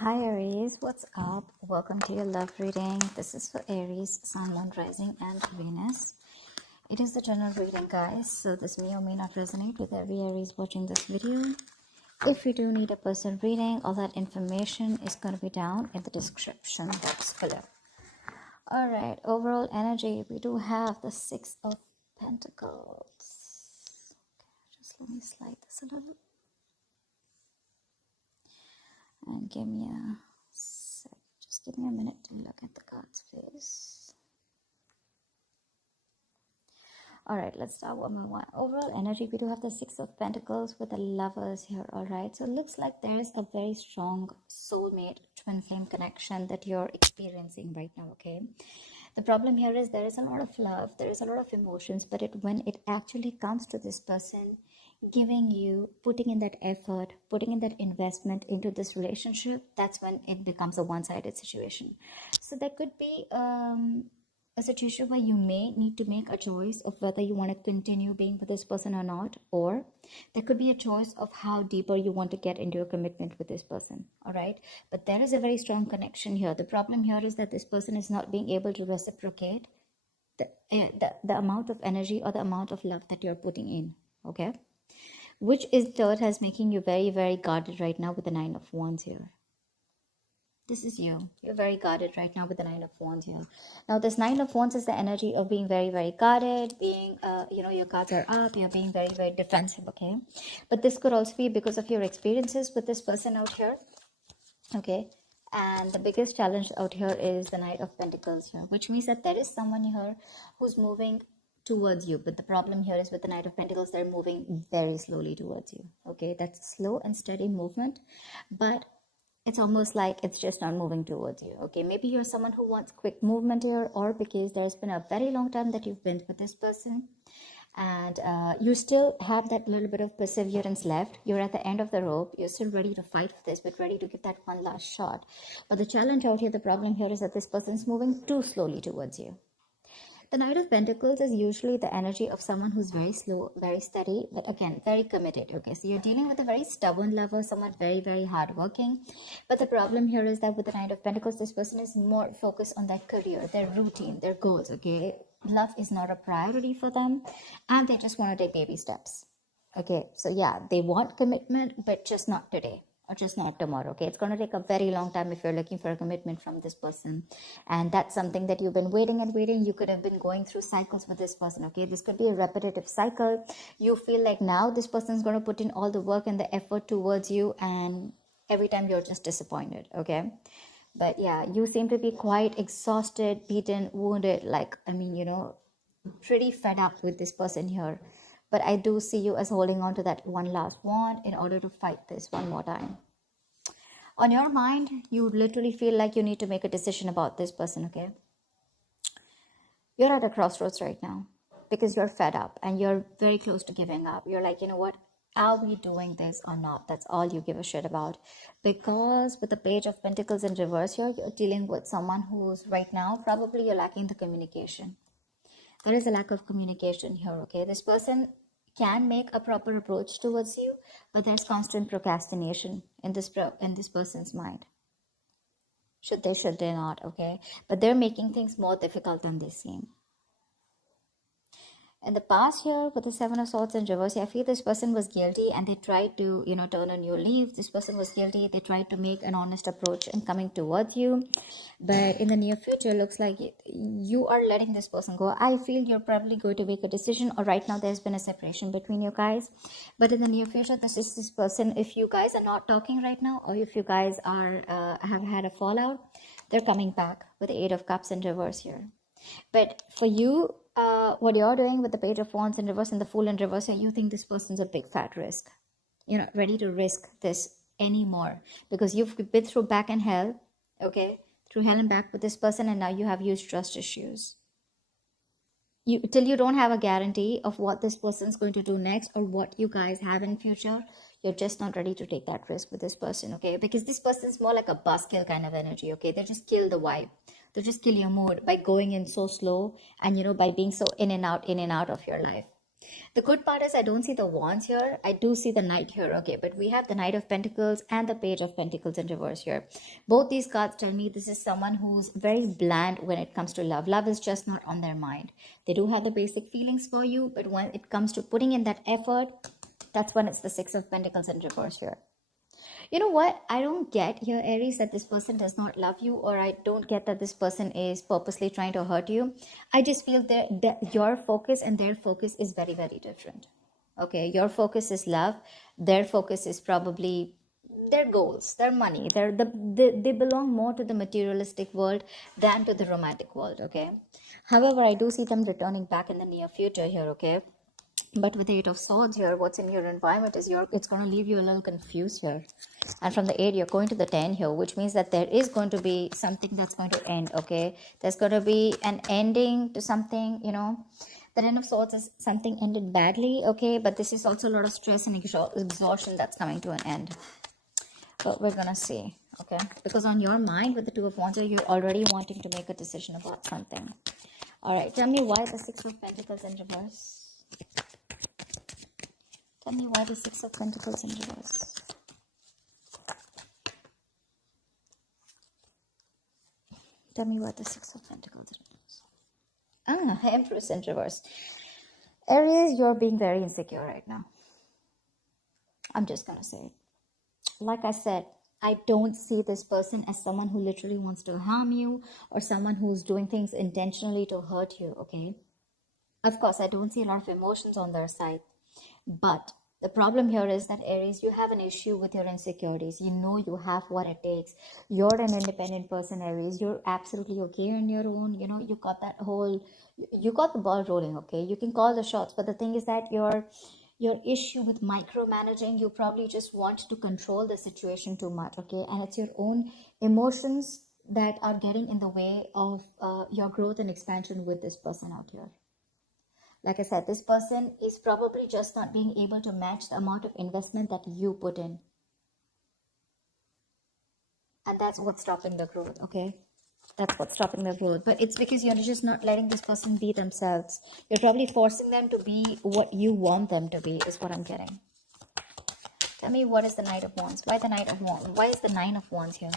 Hi Aries, what's up? Welcome to your love reading. This is for Aries, Sun, Moon, Rising, and Venus. It is the general reading, guys, so this may or may not resonate with every Aries watching this video. If you do need a personal reading, all that information is going to be down in the description box below. Alright, overall energy, we do have the Six of Pentacles. Okay, just let me slide this a little. And give me a sec. Just give me a minute to look at the cards, please. Alright, let's start one by one. Overall energy, we do have the Six of Pentacles with the Lovers here, alright? So it looks like there is a very strong soulmate twin flame connection that you're experiencing right now, okay? The problem here is there is a lot of love, there is a lot of emotions, but when it actually comes to this person giving you, putting in that effort, putting in that investment into this relationship, that's when it becomes a one-sided situation. So there could be a situation where you may need to make a choice of whether you want to continue being with this person or not, or there could be a choice of how deeper you want to get into a commitment with this person. All right, but there is a very strong connection here. The problem here is that this person is not being able to reciprocate the amount of energy or the amount of love that you're putting in, okay, which is third has making you very, very guarded right now with the Nine of Wands here. This is you. You're very guarded right now with the Nine of Wands here. Now, this Nine of Wands is the energy of being very, very guarded, being, your guards are up, you're being very, very defensive, okay? But this could also be because of your experiences with this person out here, okay? And the biggest challenge out here is the Knight of Pentacles here, which means that there is someone here who's moving towards you. But the problem here is with the Knight of Pentacles, they're moving very slowly towards you, okay? That's slow and steady movement, but it's almost like it's just not moving towards you, okay? Maybe you're someone who wants quick movement here, or because there's been a very long time that you've been with this person and you still have that little bit of perseverance left. You're at the end of the rope. You're still ready to fight for this, but ready to give that one last shot. But the challenge out here, the problem here is that this person's moving too slowly towards you. The Knight of Pentacles is usually the energy of someone who's very slow, very steady, but again, very committed. Okay, so you're dealing with a very stubborn lover, someone very, very hardworking. But the problem here is that with the Knight of Pentacles, this person is more focused on their career, their routine, their goals, okay? Love is not a priority for them, and they just want to take baby steps. Okay, so yeah, they want commitment, but just not today. Or just not tomorrow, okay? It's going to take a very long time if you're looking for a commitment from this person. And that's something that you've been waiting and waiting. You could have been going through cycles with this person, okay? This could be a repetitive cycle. You feel like now this person's going to put in all the work and the effort towards you, and every time you're just disappointed, okay? But yeah, you seem to be quite exhausted, beaten, wounded, like, pretty fed up with this person here. But I do see you as holding on to that one last wand in order to fight this one more time. On your mind, you literally feel like you need to make a decision about this person, okay? You're at a crossroads right now because you're fed up and you're very close to giving up. You're like, you know what? Are we doing this or not? That's all you give a shit about. Because with the Page of Pentacles in reverse here, you're dealing with someone who's right now, probably you're lacking the communication. There is a lack of communication here, okay? This person can make a proper approach towards you, but there's constant procrastination in this person's mind. Should they not, okay? But they're making things more difficult than they seem. In the past here, with the Seven of Swords in reverse, I feel this person was guilty and they tried to, turn a new leaf. This person was guilty. They tried to make an honest approach in coming towards you. But in the near future, looks like you are letting this person go. I feel you're probably going to make a decision, or right now there's been a separation between you guys. But in the near future, this person, if you guys are not talking right now, or if you guys are have had a fallout, they're coming back with the Eight of Cups in reverse here. But for you, what you're doing with the Page of Wands in reverse and the Fool in reverse, you think this person's a big fat risk. You're not ready to risk this anymore because you've been through back and hell, okay? Through hell and back with this person, and now you have huge trust issues. Till you don't have a guarantee of what this person's going to do next or what you guys have in future, you're just not ready to take that risk with this person, okay? Because this person's more like a buzzkill kind of energy, okay? They just kill the vibe. They just kill your mood by going in so slow and, by being so in and out of your life. The good part is I don't see the wands here. I do see the knight here. Okay, but we have the Knight of Pentacles and the Page of Pentacles in reverse here. Both these cards tell me this is someone who's very bland when it comes to love. Love is just not on their mind. They do have the basic feelings for you, but when it comes to putting in that effort, that's when it's the Six of Pentacles in reverse here. You know what? I don't get here, Aries, that this person does not love you, or I don't get that this person is purposely trying to hurt you. I just feel that your focus and their focus is very, very different. Okay, your focus is love. Their focus is probably their goals, their money. They belong more to the materialistic world than to the romantic world, okay? However, I do see them returning back in the near future here, okay? But with the Eight of Swords here, what's in your environment is it's going to leave you a little confused here. And from the 8, you're going to the 10 here, which means that there is going to be something that's going to end, okay? There's going to be an ending to something, you know. The 10 of Swords is something ended badly, okay? But this is also a lot of stress and exhaustion that's coming to an end. But we're going to see, okay? Because on your mind, with the Two of Wands, you're already wanting to make a decision about something. All right, tell me why the Six of Pentacles in reverse. Tell me why the Six of Pentacles in reverse. Tell me why the Six of Pentacles in reverse. Empress in reverse. Aries, you're being very insecure right now. I'm just going to say it. Like I said, I don't see this person as someone who literally wants to harm you or someone who's doing things intentionally to hurt you, okay? Of course, I don't see a lot of emotions on their side. But the problem here is that, Aries, you have an issue with your insecurities. You know you have what it takes. You're an independent person, Aries. You're absolutely okay on your own. You know, you got the ball rolling, okay? You can call the shots. But the thing is that your issue with micromanaging, you probably just want to control the situation too much, okay? And it's your own emotions that are getting in the way of your growth and expansion with this person out here. Like I said, this person is probably just not being able to match the amount of investment that you put in. And that's what's stopping the growth, okay? That's what's stopping the growth. But it's because you're just not letting this person be themselves. You're probably forcing them to be what you want them to be, is what I'm getting. Tell me, what is the Knight of Wands? Why the Knight of Wands? Why is the Nine of Wands here?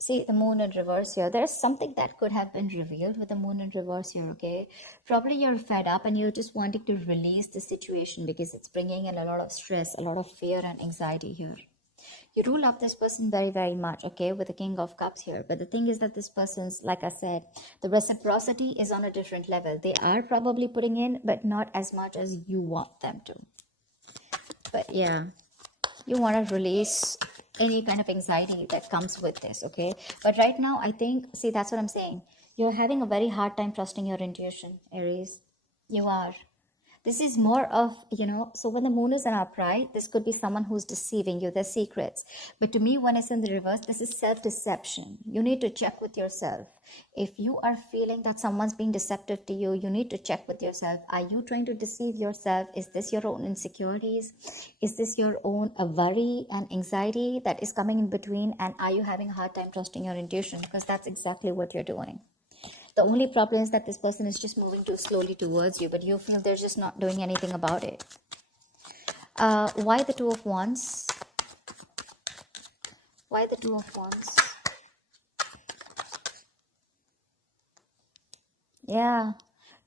See, the Moon in reverse here. There's something that could have been revealed with the Moon in reverse here, okay? Probably you're fed up and you're just wanting to release the situation because it's bringing in a lot of stress, a lot of fear and anxiety here. You do love this person very, very much, okay, with the King of Cups here. But the thing is that this person's, like I said, the reciprocity is on a different level. They are probably putting in, but not as much as you want them to. But yeah, you want to release any kind of anxiety that comes with this, okay? But right now, I think, see, that's what I'm saying. You're having a very hard time trusting your intuition, Aries. You are. This is more of, you know, so when the Moon is in upright, this could be someone who's deceiving you, their secrets. But to me, when it's in the reverse, this is self-deception. You need to check with yourself. If you are feeling that someone's being deceptive to you, you need to check with yourself. Are you trying to deceive yourself? Is this your own insecurities? Is this your own worry and anxiety that is coming in between? And are you having a hard time trusting your intuition? Because that's exactly what you're doing. The only problem is that this person is just moving too slowly towards you, but you feel they're just not doing anything about it. Why the Two of Wands? Why the Two of Wands? Yeah,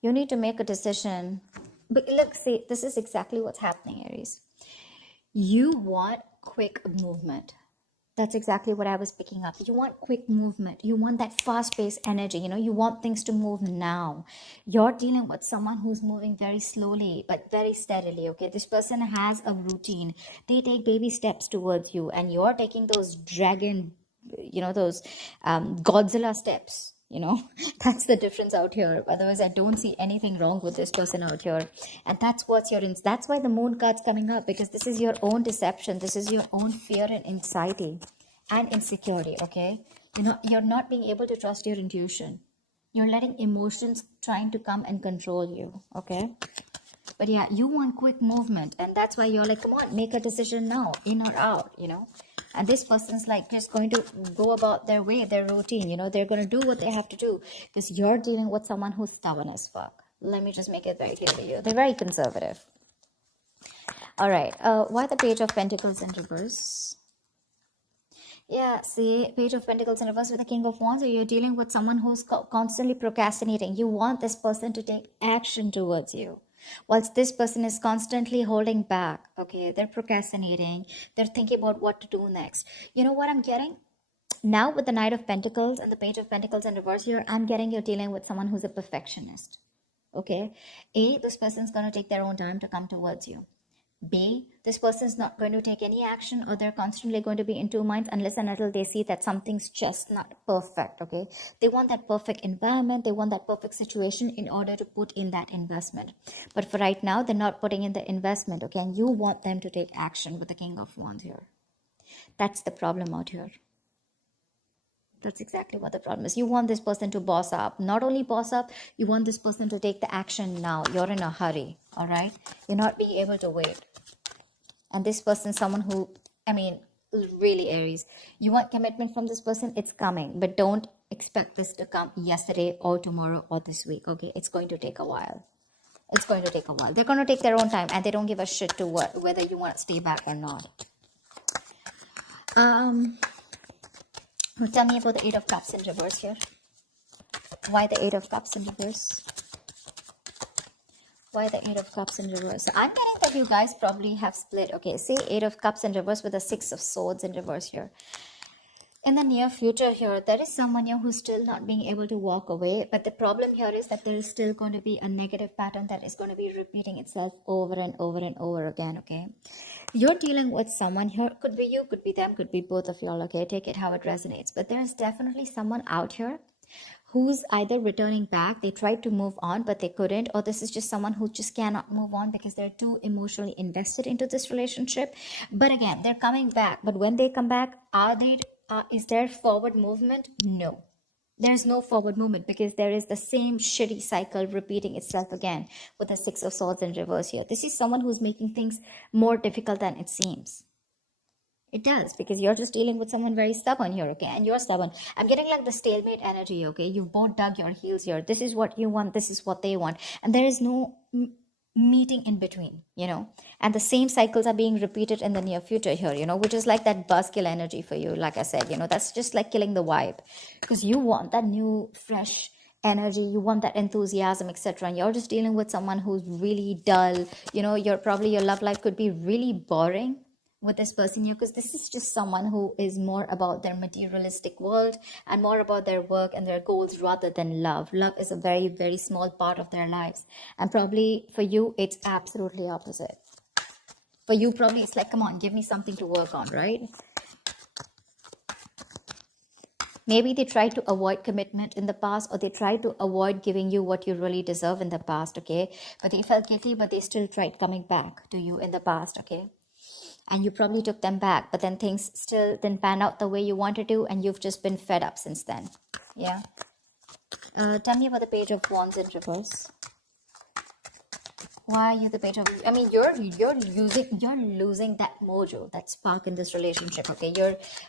you need to make a decision. But look, see, this is exactly what's happening, Aries. You want quick movement. That's exactly what I was picking up. You want quick movement. You want that fast-paced energy. You know, you want things to move now. You're dealing with someone who's moving very slowly, but very steadily, okay? This person has a routine. They take baby steps towards you, and you're taking those dragon, you know, those Godzilla steps. You know, that's the difference out here. Otherwise, I don't see anything wrong with this person out here. And that's what's that's why the Moon card's coming up, because this is your own deception. This is your own fear and anxiety and insecurity, okay? You know, you're not being able to trust your intuition. You're letting emotions trying to come and control you, okay? But yeah, you want quick movement. And that's why you're like, come on, make a decision now, in or out, you know? And this person's like just going to go about their way, their routine, you know, they're going to do what they have to do, because you're dealing with someone who's stubborn as fuck. Let me just make it very clear for you. They're very conservative. All right. Why the Page of Pentacles in reverse? Yeah, see, Page of Pentacles in reverse with the King of Wands. So you're dealing with someone who's constantly procrastinating. You want this person to take action towards you, whilst this person is constantly holding back. Okay, they're procrastinating. They're thinking about what to do next. You know what I'm getting? Now with the Knight of Pentacles and the Page of Pentacles in reverse here, I'm getting you're dealing with someone who's a perfectionist. Okay, this person's going to take their own time to come towards you. B, this person is not going to take any action, or they're constantly going to be in two minds unless and until they see that something's just not perfect. Okay, they want that perfect environment, they want that perfect situation in order to put in that investment. But for right now, they're not putting in the investment. Okay, and you want them to take action with the King of Wands here. That's the problem out here. That's exactly what the problem is. You want this person to boss up. Not only boss up, you want this person to take the action now. You're in a hurry, all right? You're not being able to wait. And this person, someone who, I mean, really Aries, you want commitment from this person, it's coming. But don't expect this to come yesterday or tomorrow or this week, okay? It's going to take a while. It's going to take a while. They're going to take their own time, and they don't give a shit to whether you want to stay back or not. Tell me about the Eight of Cups in reverse here. Why the Eight of Cups in reverse? Why the Eight of Cups in reverse? So I'm getting that you guys probably have split. Okay, say Eight of Cups in reverse with the Six of Swords in reverse here. In the near future here, there is someone here who's still not being able to walk away. But the problem here is that there is still going to be a negative pattern that is going to be repeating itself over and over and over again, okay? You're dealing with someone here. Could be you, could be them, could be both of y'all, okay? Take it how it resonates. But there's definitely someone out here who's either returning back, they tried to move on but they couldn't, or this is just someone who just cannot move on because they're too emotionally invested into this relationship. But again, they're coming back. But when they come back, is there forward movement? No. There's no forward movement because there is the same shitty cycle repeating itself again with the Six of Swords in reverse here. This is someone who's making things more difficult than it seems. It does, because you're just dealing with someone very stubborn here, okay? And you're stubborn. I'm getting like the stalemate energy, okay? You've both dug your heels here. This is what you want. This is what they want. And there is no meeting in between, you know? And the same cycles are being repeated in the near future here, you know, which is like that buzzkill energy for you. Like I said, you know, that's just like killing the vibe, because you want that new, fresh energy, you want that enthusiasm, etc. And you're just dealing with someone who's really dull, you know. Your love life could be really boring with this person here, because this is just someone who is more about their materialistic world and more about their work and their goals rather than love. Love is a very, very small part of their lives. And probably for you, it's absolutely opposite. For you, probably it's like, come on, give me something to work on, right? Maybe they tried to avoid commitment in the past, or they tried to avoid giving you what you really deserve in the past, okay? But they felt guilty, but they still tried coming back to you in the past, okay? And you probably took them back, but then things still didn't pan out the way you wanted to, and you've just been fed up since then. Yeah. Tell me about the Page of Wands in reverse. Why are you the Page of... I mean, you're losing that mojo, that spark in this relationship, okay?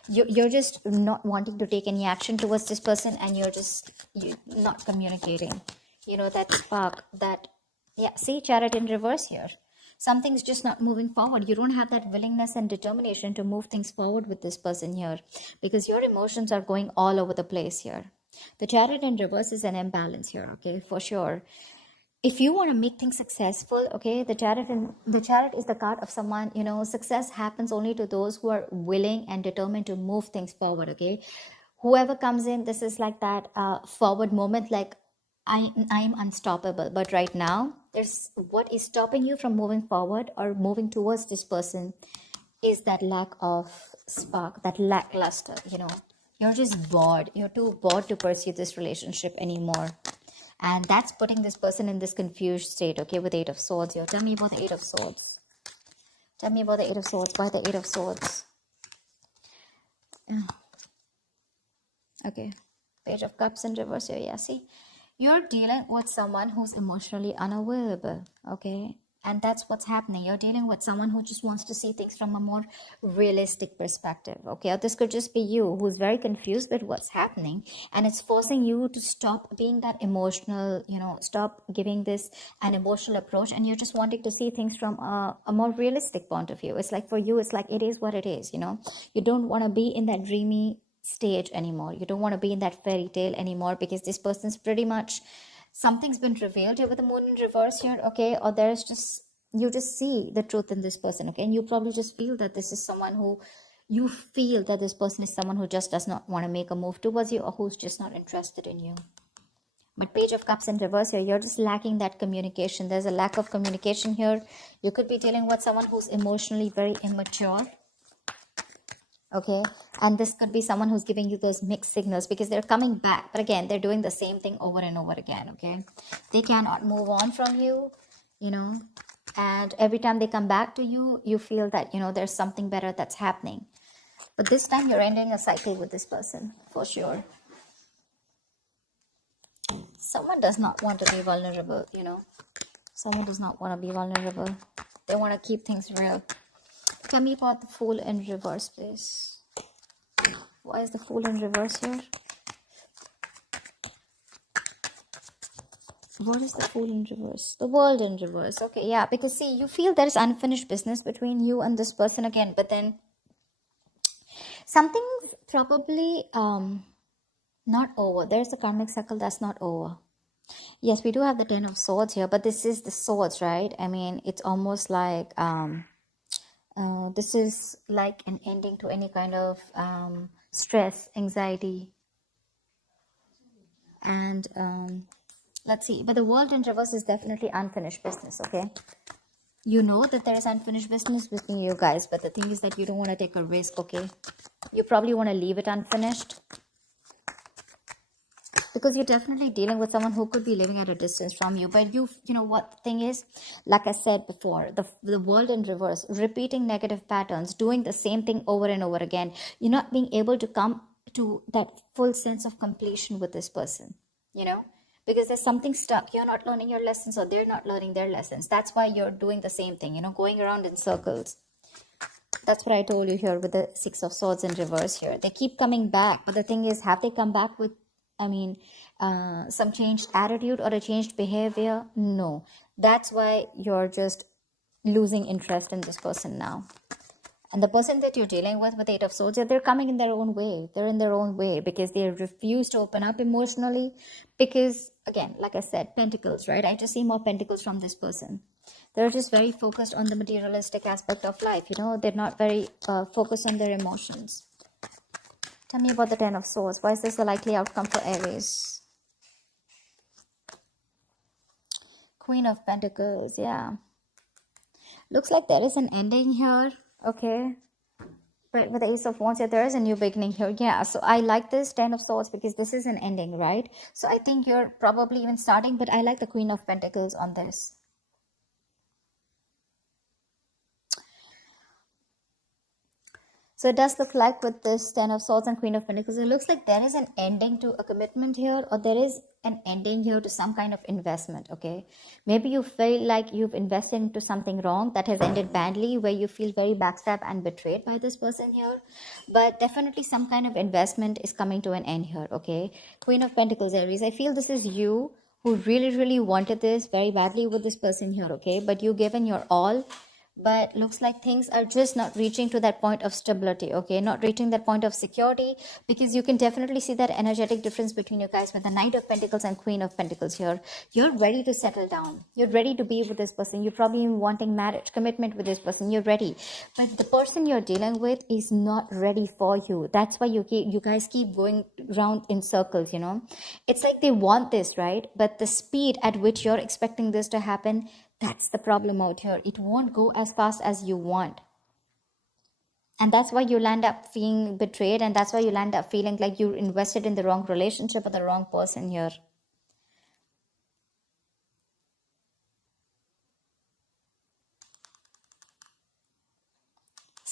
You're just not wanting to take any action towards this person, and you're not communicating. You know, that spark, that... Yeah, see, Chariot in reverse here. Something's just not moving forward. You don't have that willingness and determination to move things forward with this person here, because your emotions are going all over the place here. The Chariot in reverse is an imbalance here, okay, for sure. If you want to make things successful, okay, the Chariot is the card of someone, you know, success happens only to those who are willing and determined to move things forward, okay? Whoever comes in, this is like that forward moment, like, I'm unstoppable. But right now, there's what is stopping you from moving forward or moving towards this person is that lack of spark, that lackluster, you know. You're just bored. You're too bored to pursue this relationship anymore. And that's putting this person in this confused state, okay, with Eight of Swords here. Tell me about the Eight of Swords. Tell me about the Eight of Swords. Why the Eight of Swords? Okay. Page of Cups in reverse here. Yeah, see? You're dealing with someone who's emotionally unavailable, okay? And that's what's happening. You're dealing with someone who just wants to see things from a more realistic perspective, okay? Or this could just be you who's very confused with what's happening, and it's forcing you to stop being that emotional, stop giving this an emotional approach, and you're just wanting to see things from a more realistic point of view. It's like for you, it's like it is what it is, You don't want to be in that dreamy stage anymore. You don't want to be in that fairy tale anymore, because this person's pretty much, something's been revealed here with the moon in reverse here, okay? Or there's just, you just see the truth in this person, okay? And you probably just feel that this is someone who, you feel that this person is someone who just does not want to make a move towards you, or who's just not interested in you. But Page of Cups in reverse here, you're just lacking that communication. There's a lack of communication here. You could be dealing with someone who's emotionally very immature, okay? And this could be someone who's giving you those mixed signals, because they're coming back, but again, they're doing the same thing over and over again, okay? They cannot move on from you, and every time they come back to you, you feel that, there's something better that's happening. But this time you're ending a cycle with this person, for sure. Someone does not want to be vulnerable, Someone does not want to be vulnerable. They want to keep things real. Tell me about the Fool in reverse, please. Why is the Fool in reverse here? What is the Fool in reverse? The World in reverse. Okay, yeah, because see, you feel there is unfinished business between you and this person again, but then something's probably not over. There's a karmic cycle that's not over. Yes, we do have the Ten of Swords here, but this is the swords, right? I mean, it's almost like this is like an ending to any kind of stress, anxiety, and let's see. But the World in reverse is definitely unfinished business, okay? You know that there is unfinished business between you guys, but the thing is that you don't want to take a risk, okay? You probably want to leave it unfinished, because you're definitely dealing with someone who could be living at a distance from you. But you know what the thing is, like I said before, the World in reverse, repeating negative patterns, doing the same thing over and over again. You're not being able to come to that full sense of completion with this person, because there's something stuck. You're not learning your lessons, or they're not learning their lessons. That's why you're doing the same thing, going around in circles. That's what I told you here with the Six of Swords in reverse here. They keep coming back, but the thing is, have they come back with, some changed attitude or a changed behavior? No. That's why you're just losing interest in this person now. And the person that you're dealing with the Eight of Swords, they're coming in their own way. They're in their own way because they refuse to open up emotionally. Because, again, like I said, Pentacles, right? I just see more Pentacles from this person. They're just very focused on the materialistic aspect of life, They're not very focused on their emotions. Tell me about the Ten of Swords. Why is this the likely outcome for Aries? Queen of Pentacles, yeah. Looks like there is an ending here, okay? But with the Ace of Wands, yeah, there is a new beginning here. Yeah, so I like this Ten of Swords because this is an ending, right? So I think you're probably even starting, but I like the Queen of Pentacles on this. So it does look like with this Ten of Swords and Queen of Pentacles, it looks like there is an ending to a commitment here, or there is an ending here to some kind of investment, okay? Maybe you feel like you've invested into something wrong that has ended badly, where you feel very backstabbed and betrayed by this person here. But definitely some kind of investment is coming to an end here, okay? Queen of Pentacles, Aries, I feel this is you who really, really wanted this very badly with this person here, okay? But you've given your all. But looks like things are just not reaching to that point of stability, okay? Not reaching that point of security, because you can definitely see that energetic difference between you guys with the Knight of Pentacles and Queen of Pentacles here. You're ready to settle down. You're ready to be with this person. You're probably wanting marriage, commitment with this person. You're ready. But the person you're dealing with is not ready for you. That's why you guys keep going around in circles, It's like they want this, right? But the speed at which you're expecting this to happen, that's the problem out here. It won't go as fast as you want. And that's why you'll end up feeling betrayed. And that's why you'll end up feeling like you're invested in the wrong relationship with the wrong person here.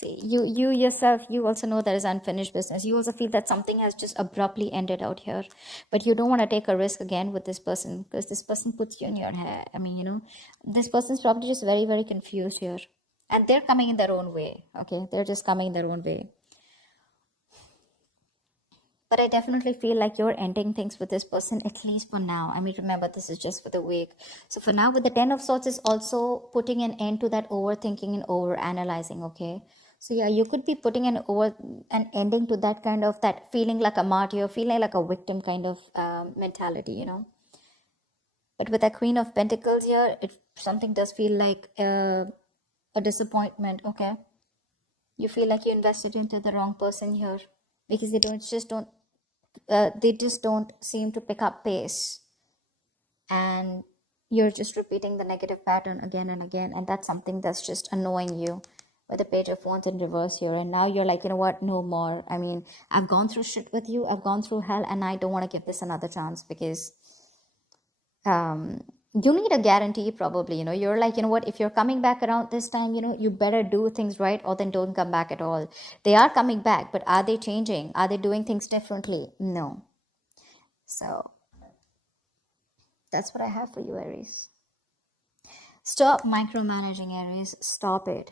See, you yourself, you also know there is unfinished business. You also feel that something has just abruptly ended out here, but you don't want to take a risk again with this person because this person puts you in your hair. I mean, this person's probably just very, very confused here, and they're coming in their own way. Okay, they're just coming in their own way. But I definitely feel like you're ending things with this person, at least for now. I mean, remember, this is just for the week. So for now, with the Ten of Swords is also putting an end to that overthinking and over analyzing, okay? So yeah, you could be putting an ending to that kind of, that feeling like a martyr, feeling like a victim kind of mentality. But with the Queen of Pentacles here, something does feel like a disappointment, okay? You feel like you invested into the wrong person here because they just don't seem to pick up pace, and you're just repeating the negative pattern again and again, and that's something that's just annoying you. With the Page of Wands in reverse here, and now you're like, you know what, no more. I mean, I've gone through shit with you, I've gone through hell, and I don't want to give this another chance because you need a guarantee probably. You're like, you know what, if you're coming back around this time, you better do things right, or then don't come back at all. They are coming back, but are they changing? Are they doing things differently? No. So that's what I have for you, Aries. Stop micromanaging, Aries. Stop it.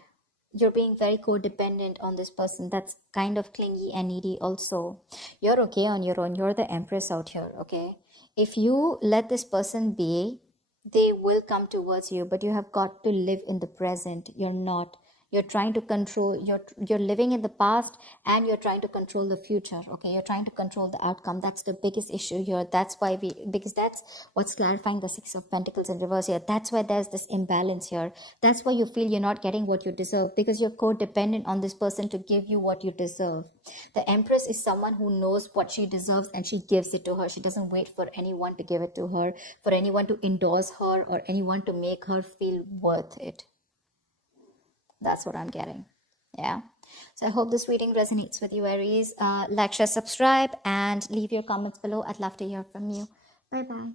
You're being very codependent on this person that's kind of clingy and needy also. You're okay on your own. You're the Empress out here, okay? If you let this person be, they will come towards you, but you have got to live in the present. You're not. You're trying to control, you're living in the past, and you're trying to control the future, okay? You're trying to control the outcome. That's the biggest issue here. Because that's what's clarifying the Six of Pentacles in reverse here. That's why there's this imbalance here. That's why you feel you're not getting what you deserve, because you're codependent on this person to give you what you deserve. The Empress is someone who knows what she deserves and she gives it to her. She doesn't wait for anyone to give it to her, for anyone to endorse her, or anyone to make her feel worth it. That's what I'm getting. Yeah. So I hope this reading resonates with you, Aries. Like, share, subscribe, and leave your comments below. I'd love to hear from you. Bye-bye.